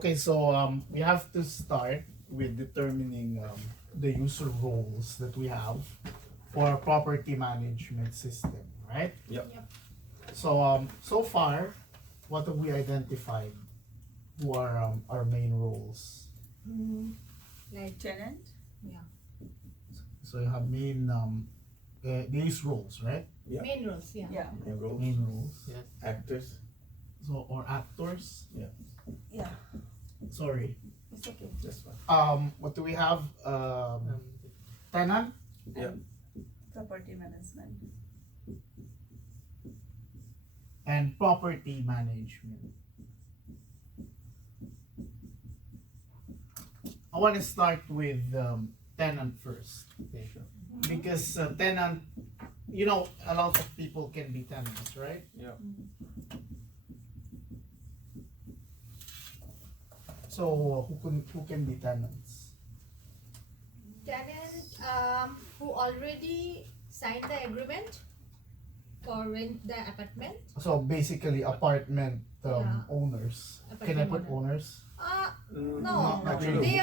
Okay, so we have to start with determining the user roles that we have for a property management system, right? Yep. So so far, what have we identified? Who are our main roles? Like tenant? Yeah. So you have these roles, right? Yeah. Main roles, yeah. Yeah. Main roles, Main roles. actors. So or actors. Yeah. Sorry. It's okay. That's fine. What do we have? Tenant Yeah. Property management. and property management. I want to start with tenant first because tenant, a lot of people can be tenants, right? Yeah. So who can be tenants? Tenant who already signed the agreement for rent the apartment. So basically apartment Yeah. owners. Can I Apartment put owner. owners? No, not really.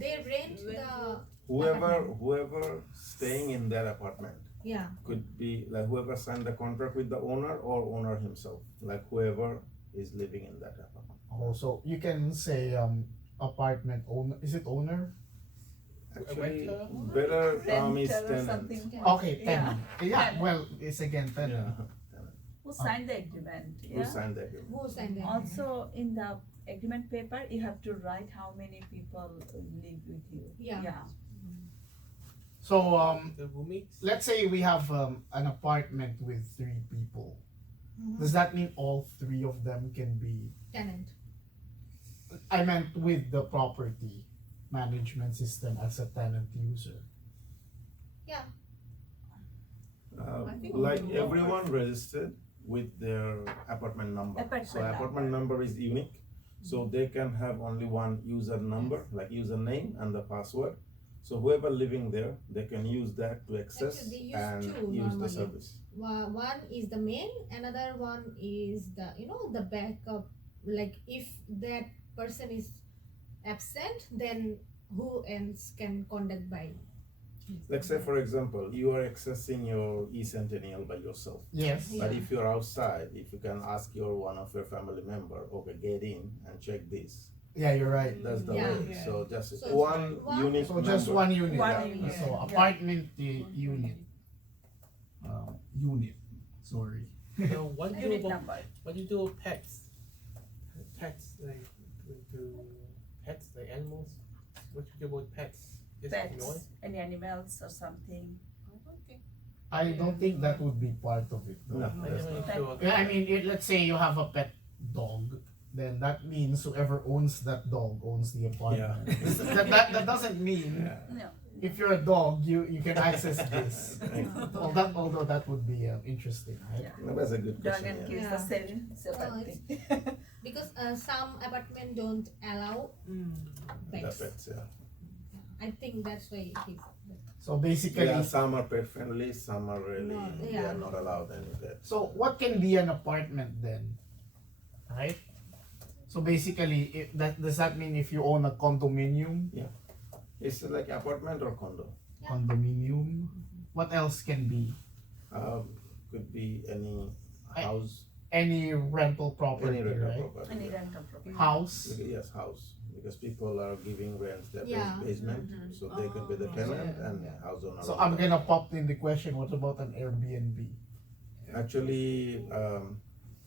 they rent the Whoever staying in that apartment yeah. could be like whoever signed the contract with the owner or owner himself, like whoever is living in that apartment. Oh, so you can say apartment owner. Is it owner? Actually, Renter? better term is Rental or tenant. something. Okay, tenant. Yeah, Tenant. well, it's again Yeah. tenant. Tenant. Who signed the agreement? Who Yeah. signed the agreement? Who signed the agreement? Also, in the agreement paper, you have to write how many people live with you. Yeah. Yeah. So The roommates? let's say we have an apartment with 3 people. Mhm. Does that mean all 3 of them can be? Tenant. I meant with the property management system as a tenant user. Yeah. I think Like we will everyone registered with their apartment number. Apartment So apartment number is unique. So they can have only one user number, like username and the password. So whoever living there, they can use that to access Actually, they use and two use the normally. service. One is the main, another one is the backup. Like if that person is absent, then who else can contact by? Like say for example, you are accessing your eCentennial by yourself. Yes. Yeah. But if you're outside, if you can ask one of your family member, okay, get in and check this. Yeah, you're right. That's the Yeah. way. So just So one one- unique So just number. one unit. One Yeah. unit. So Yeah. apartment unit. Unit. Sorry. So what do you Unit do? number. What do you do with pets? Pets like do pets like animals? What do you do with pets? Just Pets, noise? any animals or something. I don't think that would be part of it. No, I that's don't not. know. Sure. Yeah, I mean, let's say you have a pet dog, then that means whoever owns that dog owns the apartment. Yeah. that doesn't mean Yeah. No. if you're a dog, you can access this. Although that would be interesting, right? Yeah. No, that's a good Dog question. and Yeah. kids Yeah. the same separate Oh, thing. Because some apartment don't allow The pets. pets, yeah. I think that's why it is. So basically, Yeah, some are pet friendly, some are really No, they yeah. are not allowed any pets. so what can be an apartment then, right? So basically, does that mean if you own a condominium? It's like apartment or condo. Yeah. Condominium. What else can be? Could be any house, Any rental property, any rental right? property. Any yeah. rental property. House. Yes, house. Because people are giving rents their Yeah. basement, so they could be the tenant and house owner. So of I'm that. gonna pop in the question, what about an Airbnb? Actually,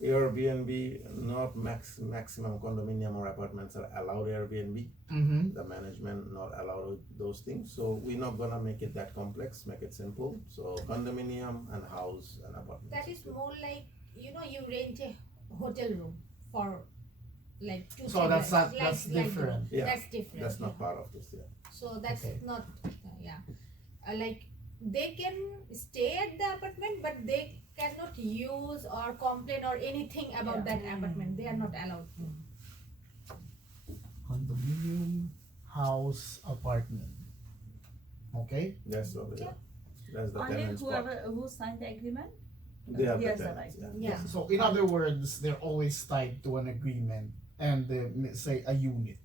Airbnb, not maximum condominium or apartments are allowed Airbnb. Mm-hmm. The management not allowed those things. So we're not gonna make it that complex, make it simple. So condominium and house and apartment. That is more like you rent a hotel room for like 2 So that's seconds, not, that's like different. Yeah, That's different. that's not yeah. part of this, yeah. So that's Okay. not like they can stay at the apartment, but they cannot use or complain or anything about Yeah. that apartment. They are not allowed to. Condominium, house, apartment. Okay? That's the, Yeah. that's the Only tenant's part. whoever who signed the agreement. They are He the has the tenants, right. yeah. Yeah. So in other words, they're always tied to an agreement and say a unit.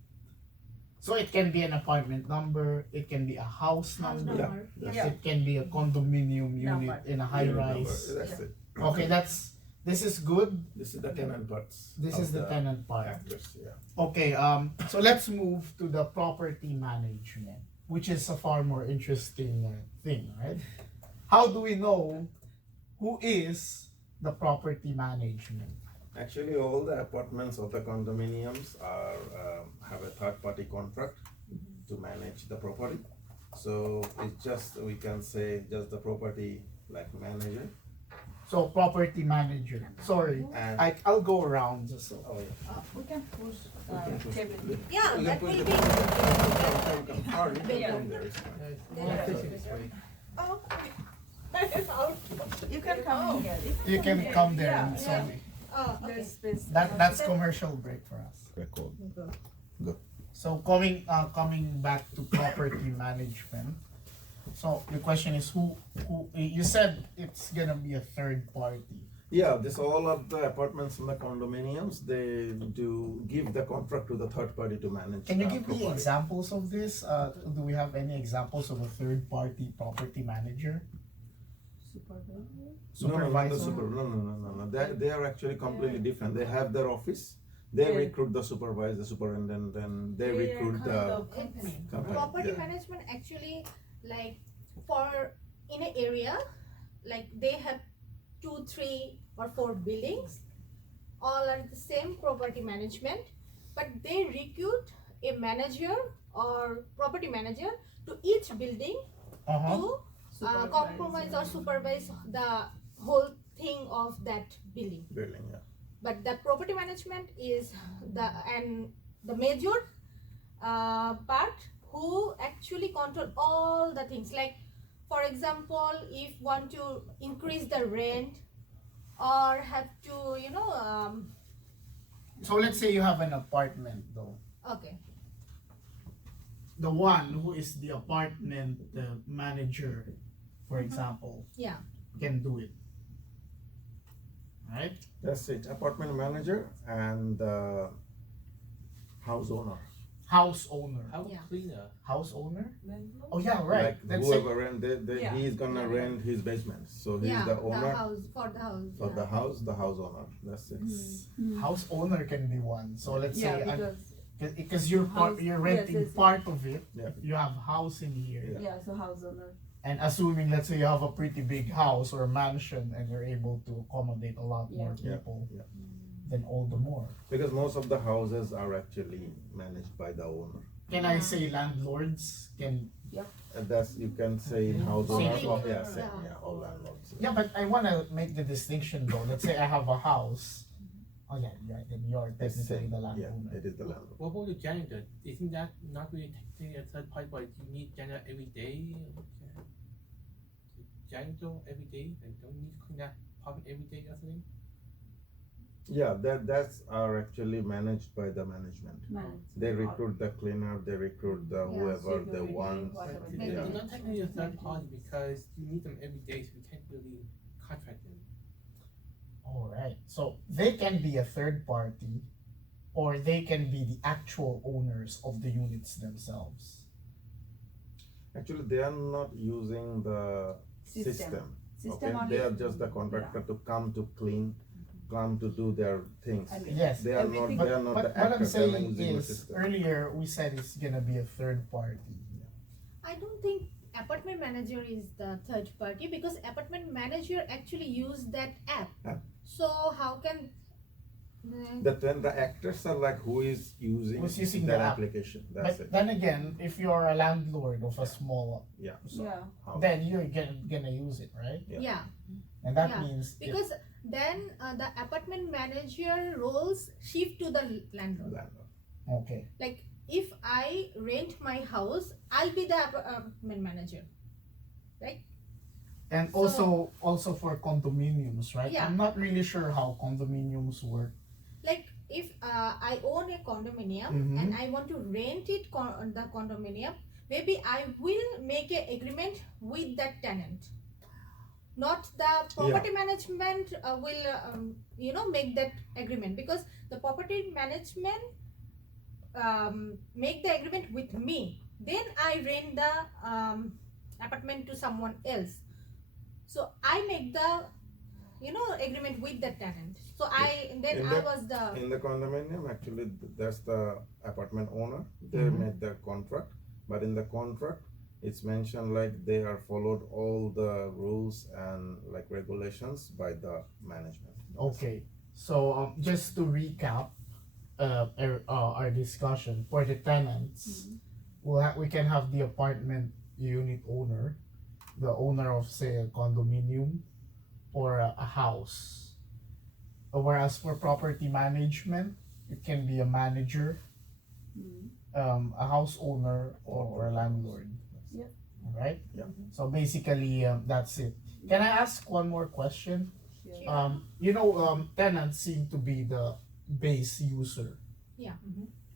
So it can be an apartment number, it can be a house House number, number. Yeah. Yeah. it can be a condominium unit Number. in a high Unit rise. number, that's it. Okay, this is good. This is the tenant parts. This of is the tenant part. Actors, yeah. Okay, so let's move to the property management, which is a far more interesting thing, right? How do we know who is the property management? Actually, all the apartments of the condominiums are have a third-party contract to manage the property. So it's just, we can say, just the property like manager. So property manager. Sorry, And I'll go around just so. oh yeah. We can push We can push table. Yeah, We can that put will it- be. Or you can Yeah. come there, it's fine. I'll fix it this way. Oh. You can come here. You can come there Yeah, and yeah. sorry. Oh, okay. There's space. That's commercial break for us. Record. So coming back to property management. So the question is who you said it's gonna be a third party. Yeah, this all of the apartments in the condominiums, they do give the contract to the third party to manage. Can you the give me property. examples of this? Do we have any examples of a third party property manager? No, no, not the Supervisor? no. They are actually completely different. They have their office. They Yeah. recruit the supervisor, superintendent, and they recruit kind the of company. company. Property yeah. management actually, like for in an area, like they have 2, 3 or 4 buildings, all are the same property management, but they recruit a manager or property manager to each building Uh-huh. to compromise or supervise the whole thing of that building. Building, yeah. But the property management is the major part who actually control all the things, like for example if want to increase the rent or have to So let's say you have an apartment though. okay, The one who is the apartment manager, for example, yeah, can do it. Right? That's it. Apartment manager and house owner. House owner. House Yeah. cleaner. House owner? Landlord? Oh yeah, right. Like Let's say whoever rent, Yeah. he's gonna Yeah. rent his basement. So he's yeah, the owner house for the house, for yeah. the house owner. That's it. house owner can be one. So let's Yeah, say because, because you're House- you're yes, renting yes, yes. part of it. Yeah. You have house in here. Yeah. yeah, so house owner. And assuming let's say you have a pretty big house or a mansion and you're able to accommodate a lot more Yeah. people, Yeah. then all the more. Because most of the houses are actually managed by the owner. Can I say landlords can? And that's, you can say house Same owner. thing. Or, yeah, same, Yeah. yeah, all landlords. Yeah, but I wanna make the distinction though. Let's say I have a house. Oh yeah, then you're It's technically same. the Yeah, landowner. it is the landlord. What about the janitor? Isn't that not really technically a third party, but you need janitor every day? Janitor every day? Like, don't you need to clean that apartment every day or something? Yeah, that's are actually managed by the management. Managed. They recruit the cleaner, they recruit the whoever they security, want. whatever. But Maybe. they're not technically a third party because you need them every day, so you can't really contract them. Alright. So they can be a third party or they can be the actual owners of the units themselves. Actually, they are not using the system. Okay, only. they are just the contractor to come to clean, come to do their things. I mean, Yes. They are not. everything- They are not But the what I'm actors. They are saying using the is system. earlier we said it's gonna be a third party. I don't think apartment manager is the third party because apartment manager actually use that app. App. So how can Then the actors are like who is using, Who's using that the app. application. That's But it. then again, if you're a landlord of a small, Yeah. So Yeah, how- then you're gonna use it, right? Yeah. yeah, And that Yeah, means because then the apartment manager roles shift to the landlord. landlord. okay. Like if I rent my house, I'll be the apartment manager. And So- also for condominiums, right? Yeah. I'm not really sure how condominiums work. Like if I own a condominium Mhm. and I want to rent it the condominium, maybe I will make an agreement with that tenant. not the property management will make that agreement, because the property management make the agreement with me, then I rent the apartment to someone else, so I make the agreement with the tenant, so In I the- was the In the condominium, actually, that's the apartment owner, they Mhm. made the contract, but in the contract, it's mentioned like they are followed all the rules and like regulations by the management. Okay, so just to recap our discussion for the tenants, we can have the apartment unit owner, the owner of say a condominium or a house. Whereas for property management, it can be a manager, a house owner, or a landlord. Yep. Right? Yeah. So basically, that's it. Can I ask one more question? Sure. Tenants seem to be the base user. Yeah.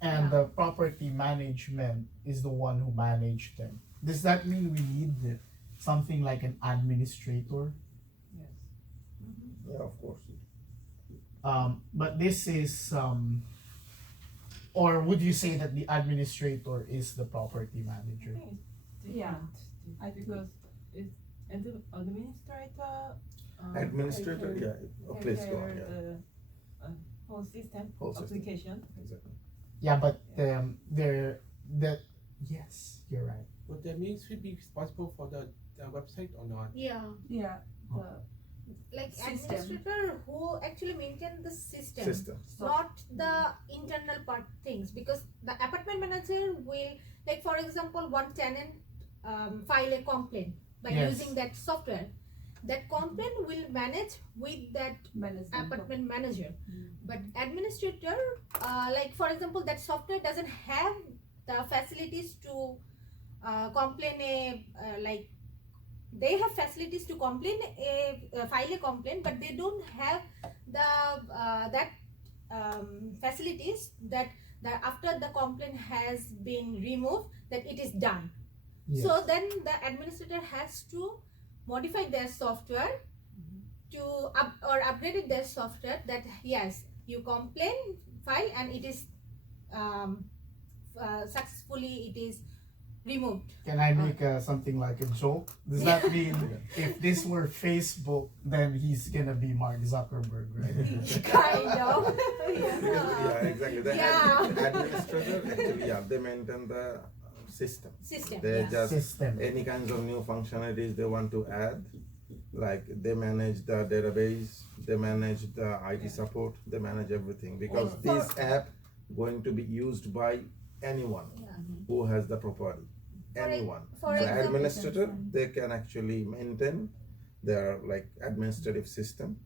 And Yeah. the property management is the one who manage them. Does that mean we need something like an administrator? Yeah, of course. But this is or would you say that the administrator is the property manager? Yeah. I think Because it's administrator. Administrator, take care- yeah, oh, take please go care on, yeah, the whole system, Whole system. application. exactly. Yeah, but yes, you're right. Would the ministry be responsible for the website or not? yeah Yeah. like System. administrator who actually maintain the system. System, Not the internal part things, because the apartment manager will, like for example, one tenant file a complaint by Yes. using that software, that complaint will manage with that Management. apartment manager, but administrator like for example that software doesn't have the facilities to complain like they have facilities to complain file a complaint, but they don't have the that facilities that after the complaint has been removed that it is done. Yes. So then the administrator has to modify their software to upgrade their software that yes, you complain file and it is successfully it is removed. Can I make something like a joke? Does that mean if this were Facebook, then he's gonna be Mark Zuckerberg, right? Kind of. yeah, exactly, the Yeah. administrator, actually, yeah, they maintain the system. System. They Yeah. just, System. any kinds of new functionalities they want to add, like they manage the database, they manage the IT support, they manage everything, because For- this app going to be used by anyone Yeah. who has the property, For e- anyone. for So example- administrator, they can actually maintain their like administrative system,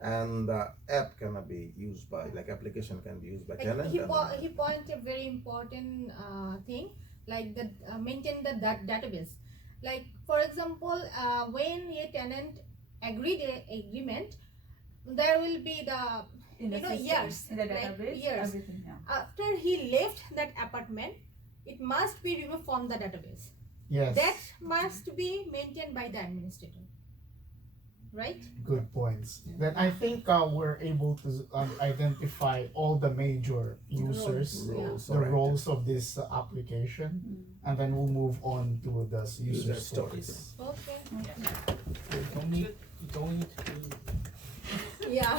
and the app can be used by, like application can be used by Like tenant. he and- he point a very important thing, like the maintain the database. Like for example, when a tenant agreed a agreement, there will be the In the you know, system, years, in the like database, years. everything. Yeah. after he left that apartment, it must be removed from the database. Yes. That must be maintained by the administrator, right? Good points. Then I think we're able to identify all the major users, Roles the oriented. roles of this application, and then we'll move on to the user User stories. Okay. You don't need to. Yeah.